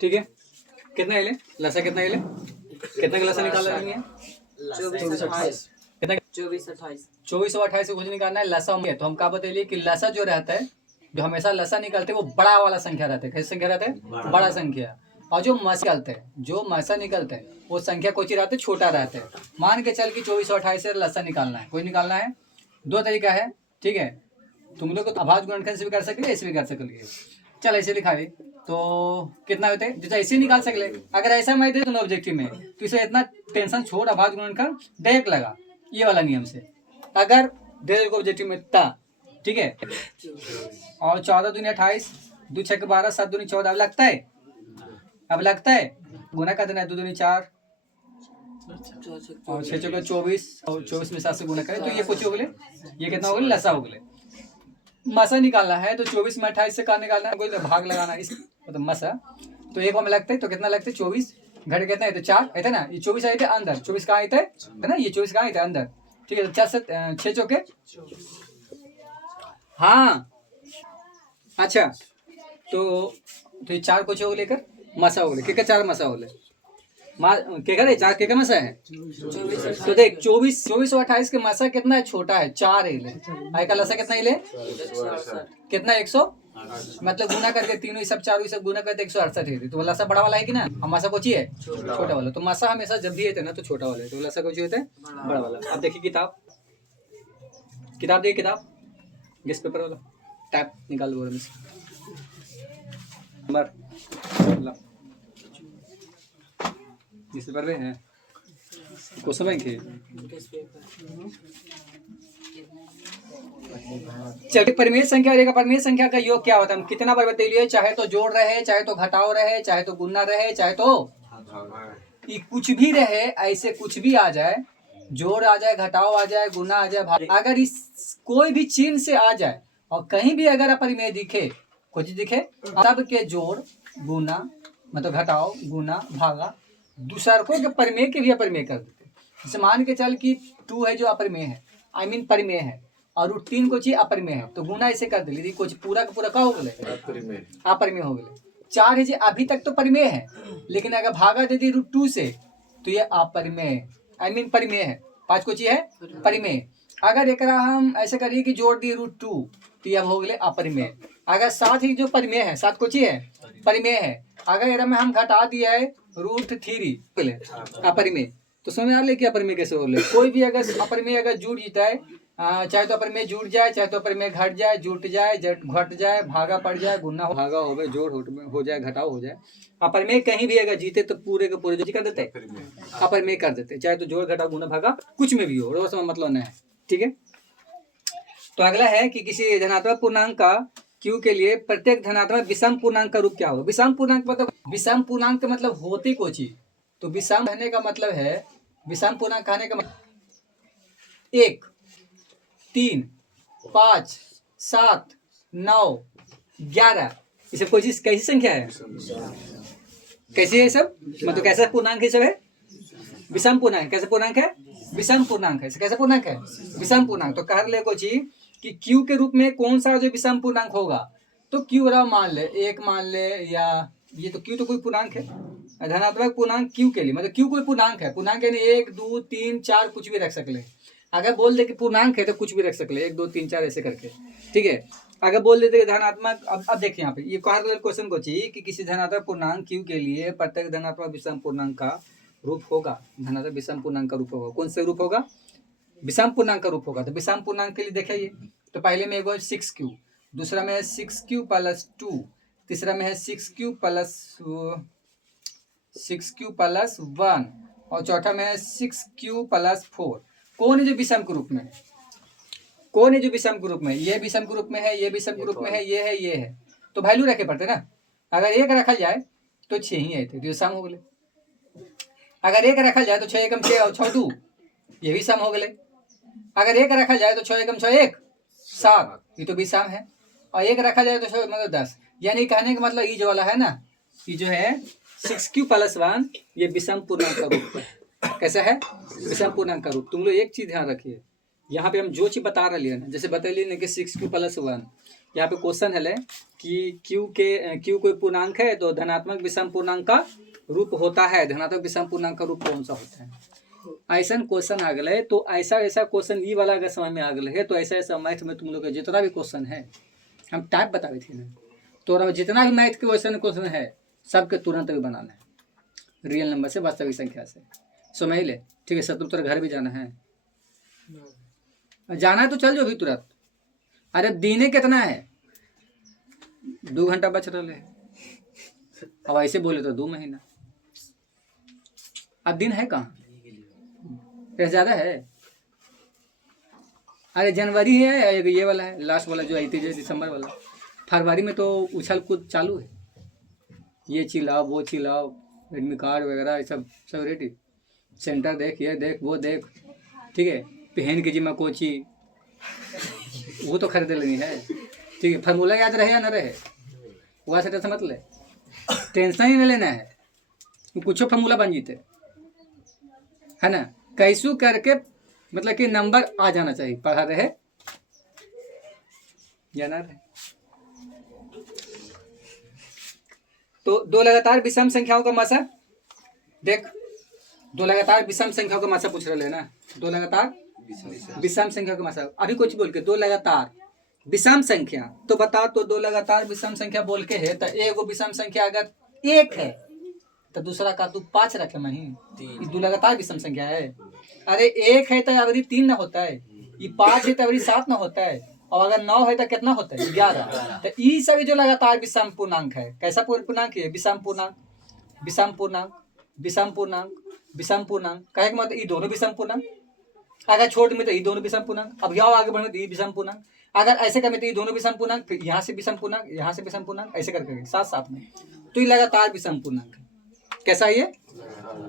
ठीक है, कितना हिले लसा, कितना हिले, कितना का लसा निकाल लेंगे? 24 28 कितना? 24 28 24 और 28 से कुछ निकालना है लसा में। तो हम क्या बतेलिए कि लसा जो रहता है, जो हमेशा लसा निकालते हैं वो बड़ा वाला संख्या रहता है। कैसे संख्या रहता है? बड़ा संख्या। और जो मसा निकलते हैं, जो मसा निकलते हैं वो संख्या कोची रहते है? छोटा रहते हैं। मान के चल कि 24 और 28 से लसा निकालना है, कोई निकालना है। दो तरीका है, ठीक है। तुम लोग तो अभाज्य गुणनखंड से भी कर सकते, ऐसे भी कर सकते। चल ऐसे लिखा भी तो कितना होते हैं, जैसे ऐसे निकाल सकले। अगर ऐसा मैं दे दूँ ऑब्जेक्टिव में तो इसे इतना टेंशन छोड़, अभाज्य गुणनखंड डायरेक्ट लगा ये वाला नियम से। अगर दे दो ऑब्जेक्टिव में ता, ठीक है। और 14 दूनी 28, 2 6 12, 7 दूनी 14। अब लगता है, अब लगता है गुना कर देना है। 2 दूनी 4 और 6 चौके 24 और 24 में 7 से गुना करें तो ये कुछ हो गए, ये कितना हो गया? लसा हो गए। मसा निकालना है तो 24 में 28 से का निकालना है, कोई तो भाग लगाना है इस मतलब मसा। तो एक में लगता है तो कितना लगता है? 24 घट कितना है तो 4 है ना। ये 24 आए थे अंदर, 24 कहाँ आए थे है ना, ये 24 कहाँ आए थे अंदर, ठीक है। तो 4 से 6 चौके, हाँ अच्छा। तो ये 4 कुछ हो लेकर मसा हो गए, क्या 4 मसा हो गए। चार के मसा है। तो देख 24 और 28 के मसा कितना है? छोटा है, 4 हिले। आई का लसा कितना हिले? कितना? 100, मतलब गुना करके तीनों सब चारों सब गुना करके 168 है। तो लसा बड़ा वाला है कि ना, हम मसा कोची है? छोटा वाला। तो मसा हमेशा जब भी है ना तो छोटा वाला है, तो लसा कोची होता है? बड़ा वाला। अब देखिए किताब, किताब देखिए, किताब गेस पेपर वाला टैप निकाल दो नंबर इस पेपर में है क्वेश्चन बैंक है। चलिए, परिमेय संख्या रहेगा। परिमेय संख्या का योग क्या होता है? हम कितना बार बतेलिए, चाहे तो जोड़ रहे, चाहे तो घटाओ रहे, चाहे तो गुना रहे, चाहे तो ये कुछ भी रहे, ऐसे कुछ भी आ जाए, जोड़ आ जाए, घटाओ आ जाए, गुना आ जाए, भाग, अगर इस कोई भी चिन्ह से आ जाए और कहीं भी अगर अपरिमेय दिखे, कुछ दिखे, सब के जोड़, गुना मतलब घटाओ, गुना, भागा, दूसरकों के परिमेय के भी अपरिमेय कर देते। जैसे मान के चल कि 2 है जो अपरिमेय है, आई मीन परिमेय है, और रूट 3 को चाहिए अपरिमेय है, तो गुना ऐसे कर दे, कुछ पूरा का पूरा का हो गए अपरिमेय हो गए। 4 है जी अभी तक तो परिमेय है, लेकिन अगर भागा दे दी रूट 2 से तो ये अपरिमेय आई मीन परिमेय है। 5 को चाहिए है परिमेय। अगर एक हम ऐसे करिए कि जोड़ दिए रूट 2 तो ये अब हो गए अपरिमेय। अगर 7 ही जो परिमेय है, 7 को चाहिए परिमेय है। अगर एरा में हम घटा दिया है रूट 3 अपरिमेय, तो समझ आ ले कि अपरिमेय कैसे हो ले। कोई भी अगर अपरिमेय अगर जुड़ जीता है, चाहे तो अपरिमेय जुड़ जाए, चाहे तो अपरिमेय घट जाए, जुट जाए, घट जाए, भागा पड़ जाए, गुना भागा हो गए, जोड़ हो जाए, घटाओ हो जाए, अपरिमेय कहीं भी अगर जीते तो पूरे के पूरे जो कर देते अपरिमेय कर देते, चाहे तो जोड़ घटाओ गुना भागा कुछ में भी हो, रोज मतलब नहीं है, ठीक है। तो अगला है कि किसी धनात्मक पूर्णांक का Q के लिए प्रत्येक धनात्मक विषम पूर्णांक का रूप क्या होगा? विषम पूर्णांक मतलब, विषम पूर्णांक का मतलब होती को चीज, तो विषम कहने का मतलब है, विषम पूर्णांक कहने का मतलब 1 3 5 7 9 11, इसे कोई चीज कैसी संख्या है? कैसी है सब, मतलब कैसा पूर्णांक है सब है? विषम पूर्णांक। कैसे पूर्णांक है? विषम पूर्णांक है। कैसे पूर्णांक है? विषम पूर्णांक। तो कर ले कोई चीज कि Q के रूप में कौन सा जो विषम पूर्णांक होगा, तो Q मान ले 1 मान ले, या ये तो Q तो कोई पूर्णांक है, धनात्मक पूर्णांक Q के लिए मतलब Q कोई पूर्णांक है। पूर्णांक यानी 1 2 3 4 कुछ भी रख सकले। अगर बोल दे कि पूर्णांक है तो कुछ भी रख सकले, 1 2 3 4 ऐसे करके, ठीक है। अगर बोल देते धनात्मक, अब देखिए यहाँ पे ये कह क्वेश्चन को चाहिए कि किसी धनात्मक पूर्णांक Q के लिए प्रत्येक धनात्मक विषम पूर्णांक का रूप होगा, धनात्मक विषम पूर्णांक का रूप होगा। कौन से रूप होगा? विषम पूर्णांक का रूप होगा। तो विषम पूर्णांक के लिए देखिए, तो पहले में एक 6Q, दूसरा में है 6Q प्लस 2, तीसरा में है 6Q प्लस 1, और चौथा में है 6Q प्लस 4। कौन है जो विषम के रूप में? कौन है जो विषम के रूप में? ये विषम के रूप में है, ये विषम के रूप में है, ये है, ये है, तो वैल्यू रखे पड़ते ना। अगर 1 रखा जाए तो 6 ही आए थे, तो ये सम हो गए। अगर 1 रखा जाए तो 6 एकम 6 और 6 2, ये भी सम हो गए। अगर 1 रखा जाए तो 6 एकम 6 1 7, ये तो भी सम है। और 1 रखा जाए तो 6 मतलब 10, यानी कहने का मतलब ये जो वाला है ना, ये जो है 6Q प्लस 1, ये विषम पूर्णांक का रूप है। कैसा है? विषम पूर्णांक का रूप। तुम लोग एक चीज ध्यान रखिए, यहाँ पे हम जो चीज बता रहे हैं ना, जैसे बता लिए ना कि 6Q प्लस 1, यहाँ पे क्वेश्चन है कि क्यू कोई पूर्णांक है तो धनात्मक विषम पूर्णांक का रूप होता है। धनात्मक विषम पूर्णांक का रूप कौन सा होता है? ऐसा क्वेश्चन आ गए तो ऐसा क्वेश्चन ये वाला अगर समझ में आ गए है तो ऐसा मैथ में तुम लोग का जितना भी क्वेश्चन है हम टाइप बतावे थे ना, तो जितना भी मैथ के क्वेश्चन है सबके तुरंत भी बनाना है रियल नंबर से, वास्तविक संख्या से। समझ ले, ठीक है। सब तुम घर भी जाना है, जाना है तो चल जो भी तुरंत। अरे दिने कितना है? 2 घंटा बच रहे है। अब ऐसे बोले तो 2 महीना। अब दिन है कहाँ? ज्यादा है। अरे जनवरी है, ये वाला है लास्ट वाला जो आई थी दिसंबर वाला। फरवरी में तो उछल कूद चालू है, ये चिल्लाओ वो चिल्लाओ, एडमिट कार्ड वगैरह सब रेडी। सेंटर देख, ये देख वो देख, ठीक है। पहन के जिम्मा कोची वो तो खरीदे लेनी है, ठीक है। फार्मूला याद रहे या न रहे वहाँ से टेंशन मत ले, टेंशन ही नहीं लेना है। कुछ फार्मूला बन जीते है ना, कैसू करके मतलब कि नंबर आ जाना चाहिए, पढ़ा रहे या ना रहे। तो 2 लगातार विषम संख्याओं का मासा देख, 2 लगातार विषम संख्याओं का मासा पूछ रहे हैं ना। 2 लगातार विषम संख्या का मासा अभी कुछ बोल के 2 लगातार विषम संख्या तो बता। तो 2 लगातार विषम संख्या बोल के है तो एगो विषम संख्या अगर 1 है तो दूसरा का तू 5 रखे मही, 2 लगातार विषम संख्या है। अरे 1 है तो अवधि 3 ना होता है, ये 5 है तो अवधि 7 ना होता है, और अगर 9 है तो कितना होता है? 11। तो ये सभी जो लगातार विषम पूर्णांक है, कैसा पूर्णांक है? विषम पूर्णांक, विषम पूर्णांक, विषम पूर्णांक, विषम पूर्णांक। कहे का मतलब ये दोनों विषम पूर्णांक। अगर छोड़ में तो ये दोनों विषम पूर्णांक। अब यहाँ आगे बढ़े तो ये विषम पूर्णांक। अगर ऐसे करें तो ये दोनों विषम पूर्णांक, फिर यहाँ से विषम पूर्णांक, यहाँ से विषम पूर्णांक, ऐसे करके साथ साथ में, तो ये लगातार विषम पूर्णांक है। कैसा ये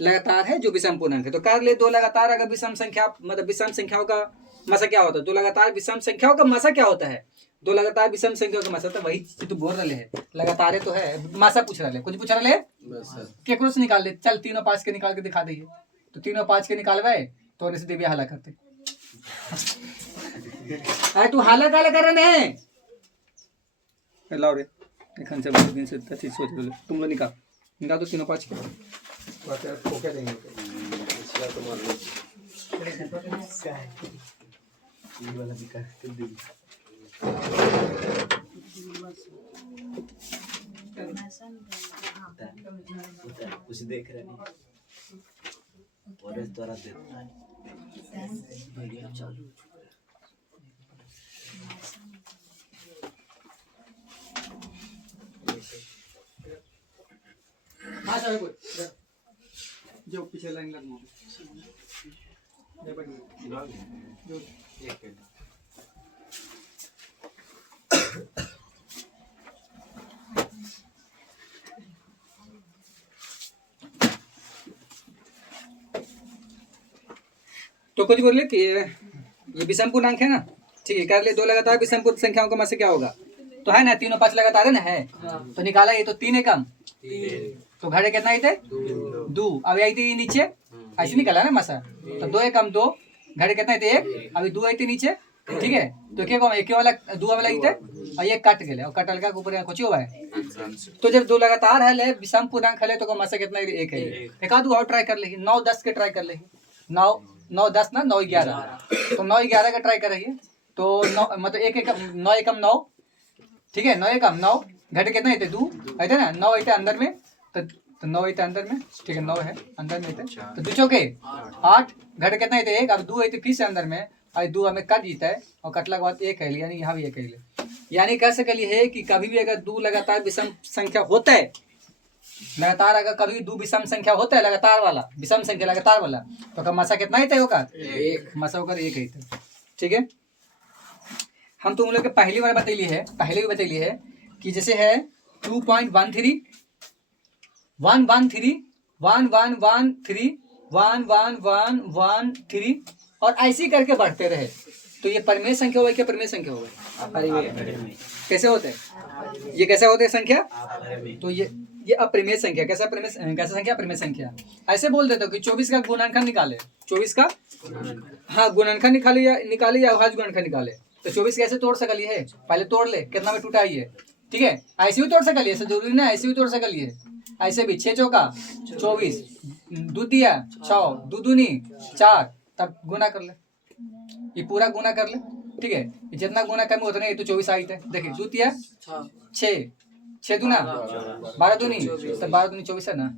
लगातार है जो विषम पूर्णांक है। तो कर ले 2 लगातार अगर विषम संख्या मतलब विषम संख्याओं का मासा क्या होता है? 2 लगातार विषम संख्याओं का मासा क्या होता है? 2 लगातार विषम संख्याओं का मासा तो वही तू बोल रहे है, लगातार तो है, मासा पूछ रहे, कुछ पूछ रहे केकरो से निकाल ले। चल 3 और 5 के निकाल के दिखा दे, तो 3 और 5 के निकालवे तो से देवी हाला करते। अरे तू हाला काला कर रहे हैं? लाओ रे एखन से बहुत दिन से तथी सोच रहे तुम लोग निकाल दो 3 और 5 के तो क्या देंगे? कुछ देख रहे नहीं और इस द्वारा देता है हाँ सर कोई जो पीछे लाइन लगना जो तो कुछ बोले कि ये विषम पूर्णांक है ना, ठीक है। कर ले 2 लगातार विषम पूर्ण संख्याओं का मासा क्या होगा? तो है ना 3 और 5 लगातार है ना, है तो निकाला ये तो 3 है कम, तो घड़े कितना ही थे? 2। अब आई थी नीचे ऐसे निकाला ना मासा, तो 2 है कम 2, घड़े कितना ही थे? 1। अभी 2 आई थी नीचे, ठीक है। तो एक वाला 2 वाला ही थे और ये कट गए और कटल का ऊपर कुछ हुआ है। तो जब 2 लगातार है ले विषम पूर्णांक है तो मासा कितना? 1 है। एक आध और ट्राई कर ले, 9 10 के ट्राई कर ले, 9 10 ना 9 11, तो 9 11 का ट्राई कर रही है। तो 9 मतलब 9 एकम 9, ठीक है। 9 एकम 9, घटे कितना है? 2 है ना, 9 है अंदर में, तो 9 है अंदर में, ठीक है। 9 है अंदर में तो 2 चौके 8, घटे कितना है? 1। अब 2 है फिर से अंदर में, और 2 हमें कट जीता है और कटला के बाद 1 है, यानी यहाँ भी 1 है। यानी कह सकली है कि कभी भी अगर 2 लगातार विषम संख्या होता है, लगातार अगर कभी 2 विषम संख्या होता है, लगातार वाला विषम संख्या लगातार वाला, तो का मासा कितना ही होगा? 1। मासा होकर 1 ही, ठीक है। हम तुम लोग के पहली बार बतैली है कि जैसे है 2.13 113 1113 1113 और ऐसे ही करके बढ़ते रहे, तो ये परिमेय संख्या होगा क्या परिमेय संख्या होगा? कैसे होते हैं ये? कैसे होते हैं संख्या? तो ये अपरिमेय संख्या। कैसा संख्या? अपरिमेय संख्या। ऐसे बोल देते हो कि 24 का गुणनखंड निकाले, 24 का हाँ गुणनखंड निकाले या अभाज्य गुणनखंड निकाले, तो 24 कैसे तोड़ सकलिए? पहले तोड़ ले, कितना में टूटा ये, ठीक है। ऐसे भी तोड़ सकलिए, ऐसे जरूरी ना, ऐसे भी तोड़ सकलिए, ऐसे भी। 6 चौका 24, 2 दिया 6, 2 दूनी 4, तब गुना कर ले, ये पूरा गुना कर ले, ठीक है। जितना गुना कम उतना ही तो 24 आई थे। देखिए 2 दिया 6, 6 दूना 12 दूनी, तब 12 दूनी 24 है ना।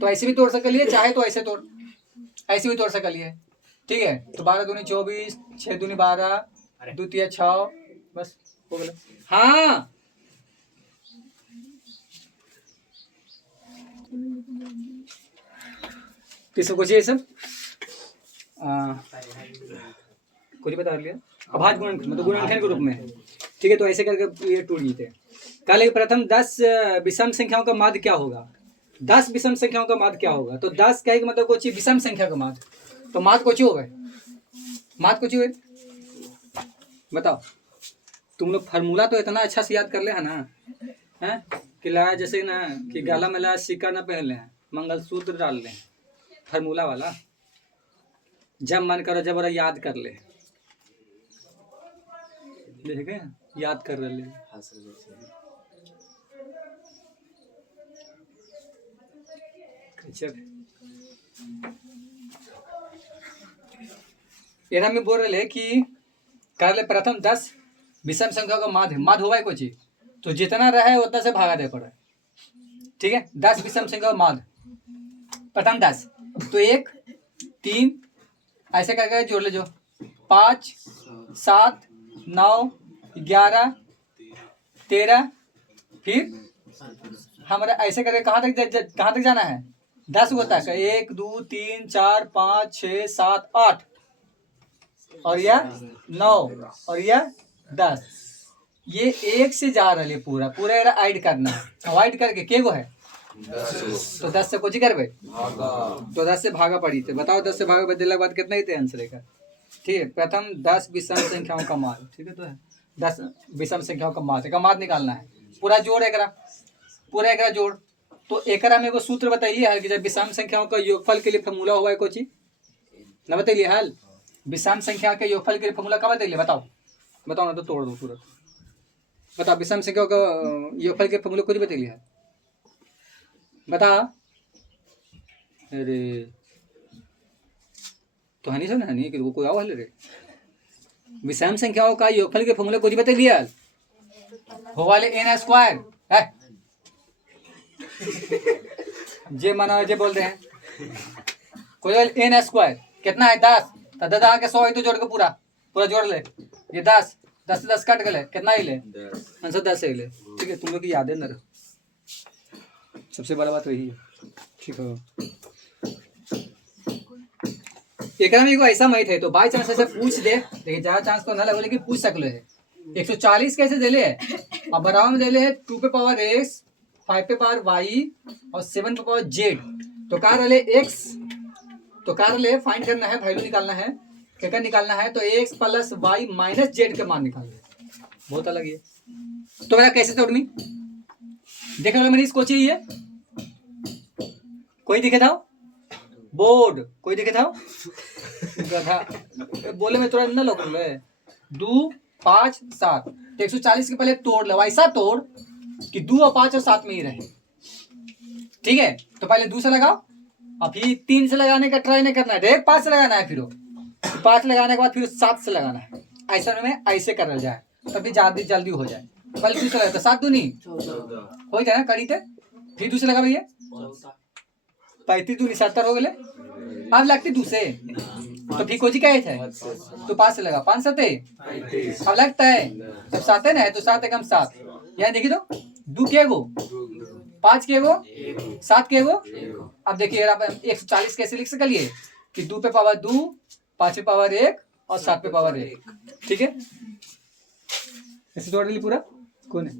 तो ऐसे भी तोड़ सकलिए, चाहे तो ऐसे तोड़, ऐसे भी तोड़ सकलिए, ठीक है। तो 12 दूनी 24, 6 दूनी 12, 2 तिया 6, बस हो गया। हाँ किसको कुछ ये सब कुछ बता लिया। अभाज्य गुणनखंड मतलब गुणनखंड के रूप में, ठीक है। तो ऐसे करके ये टूट जीते। कल प्रथम 10 विषम संख्याओं का माध्य क्या होगा? 10 विषम संख्याओं का माध्य क्या होगा? तो 10 कहे मतलब कुछ विषम संख्या का माध्य, तो माध्य कुछ हो गए, माध्य कुछ हुए, बताओ। तुम लोग फार्मूला तो इतना अच्छा से याद कर ले है ना, हैं कि लाया जैसे ना कि गाला में लाया सिक्का ना पहन ले, मंगलसूत्र डाल ले, फार्मूला वाला। जब मन करो जब याद कर ले, देखे याद कर ले। ये में बोल रहे कि कर ले प्रथम 10 विषम संख्या का माध्य, माध्य होगा कुछ, तो जितना रहे उतना से भागा दे पड़े, ठीक है। 10 विषम संख्या का माध्य प्रथम 10, तो 1 3 ऐसे करके जोड़ ले, जो 5 7 9 11 13, फिर हमारा ऐसे करके कहाँ तक जाना है? 10 होता है, 1 2 3 4 5 6 7 8, और यह 9, और यह 10। ये 1 से जा रहे पूरा पूरा ऐड करना है, ऐड करके के गो है 10, तो 10 से कुछ करबे, तो 10 से भागा पड़ी थे। बताओ 10 से भागा बदलने के बाद कितना ही थे आंसर का, ठीक है। प्रथम 10 विषम संख्याओं का माध्य, ठीक है। तो 10 विषम संख्याओं का माध्य निकालना है, पूरा जोड़ एकरा, पूरा एकरा जोड़। तो एकरा में एगो सूत्र बताइए हाल कि जब विषम संख्याओं का योगफल के लिए फॉर्मूला हुआ है कुछ ना, बताइए हाल। विषम संख्या के योगफल के लिए फॉर्मूला कब बताइए, बताओ बताओ ना, तो तोड़ दो तुरंत। बताओ विषम संख्याओं का योगफल के फॉर्मूला कुछ बताइए, बता। अरे तो हनी सब हनी कि कोई आओ हले रे। विषम संख्याओं का योगफल के फॉर्मूला कुछ बता लिया हो वाले n² है। जे माना जे बोल रहे हैं कोई वाले n² कितना है 10, तो 10 आके 100 तो जोड़ के पूरा पूरा जोड़ ले। ये 10 से 10 कट गए, कितना ही ले आंसर 10 ही ले, ठीक है। तुम लोग की यादें न रहो, सबसे बड़ा बात वही है, ठीक है। एक में ऐसा मैथ है, तो बाई चांस ऐसे पूछ दे, देखिए ज्यादा चांस तो ना लगे लेकिन पूछ सकले है। 140 कैसे दे ले, अब बराबर में दे ले है 2 पे पावर x, 5 पे पावर y और 7 पे पावर z। तो कहा रहे x, तो कहा रहे फाइंड करना है, वैल्यू निकालना है, क्या निकालना है, तो x plus y minus z के मान निकालना है, बहुत अलग है। तो मेरा कैसे तोड़नी देख लो, मैंने इसको चाहिए, कोई दिखे था बोर्ड, कोई दिखे था गधा बोले में थोड़ा न लोग 2 5 7, 140 के पहले तोड़ लो, ऐसा तोड़ कि 2 और 5 और 7 में ही रहे, ठीक है। तो पहले 2 से लगाओ, अभी 3 से लगाने का ट्राई नहीं करना है, डायरेक्ट 5 से लगाना है, फिर 5 लगाने के बाद फिर 7 से लगाना है। ऐसा में ऐसे कर जाए तभी ज्यादा जल्दी हो जाए। पहले 2 से लगा तो 7 दूनी हो जाए ना कड़ी थे, फिर 2 से लगा भैया 35 दूनी 70 हो गए। अब लगती 2 से तो फिर कोजी क्या थे, तो 5 से लगा 5 7 अब लगता है जब 7 है ना, तो 7 एकम 7, यहाँ देखिए तो 2 के गो 5 के गो 7 के गो। अब देखिए 140 कैसे लिख सकलिए कि 2 पे पावर 2, 5 पे पावर 1 और 7 पे पावर 1, ठीक है। ऐसे तोड़ ली पूरा कौन है।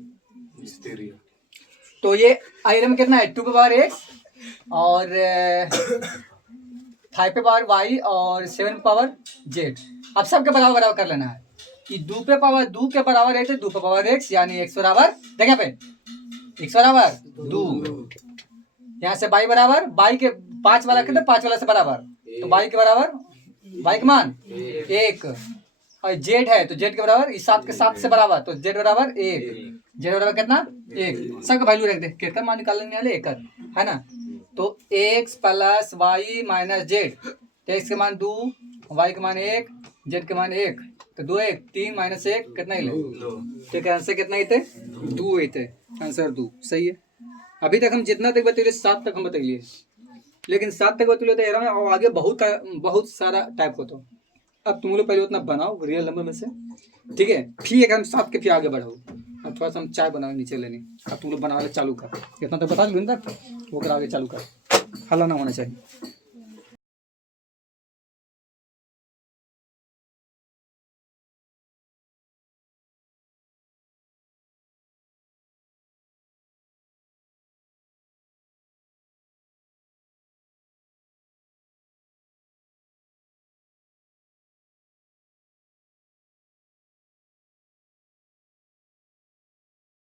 तो ये आयरन में कितना है 2 पे पावर 1 और 5 पे पावर y और 7 पे पावर z। अब सबके बराबर बराबर कर लेना है कि 2 पे पावर 2 के बराबर है, तो 2 पे पावर x यानी x बराबर देखें पे x बराबर 2, यहाँ से y बराबर y के 5 वाला कितने 5 वाला से बराबर, तो y के बराबर y का मान 1, और जेड है तो जेड के बराबर इस 7 के 7 से बराबर, तो जेड बराबर 1, जेड बराबर कितना 1, सबका वैल्यू रख दे, कितना मान निकालने वाले एक है ना। तो x plus y minus z, तो x के मान 2, y के मान 1, जेड के मान 1, तो 2 1 3 माइनस 1 कितना ही ले, ठीक है आंसर कितना ही थे 2 ही थे, आंसर 2 सही है। अभी तक हम जितना तक बतैले 7 तक हम बतैलिए, लेकिन 7 तक बतैले तो एरा में और आगे बहुत सारा टाइप होता है। अब तुम लोग पहले उतना बनाओ रियल नंबर में से, ठीक है, फिर एक हम 7 के फिर आगे बढ़ाओ। अब थोड़ा सा हम चाय बनाओ नीचे लेने, अब तुम लोग बनाने चालू कर, इतना तो बता दूँ तक वो आगे चालू कर, हल्ला ना होना चाहिए।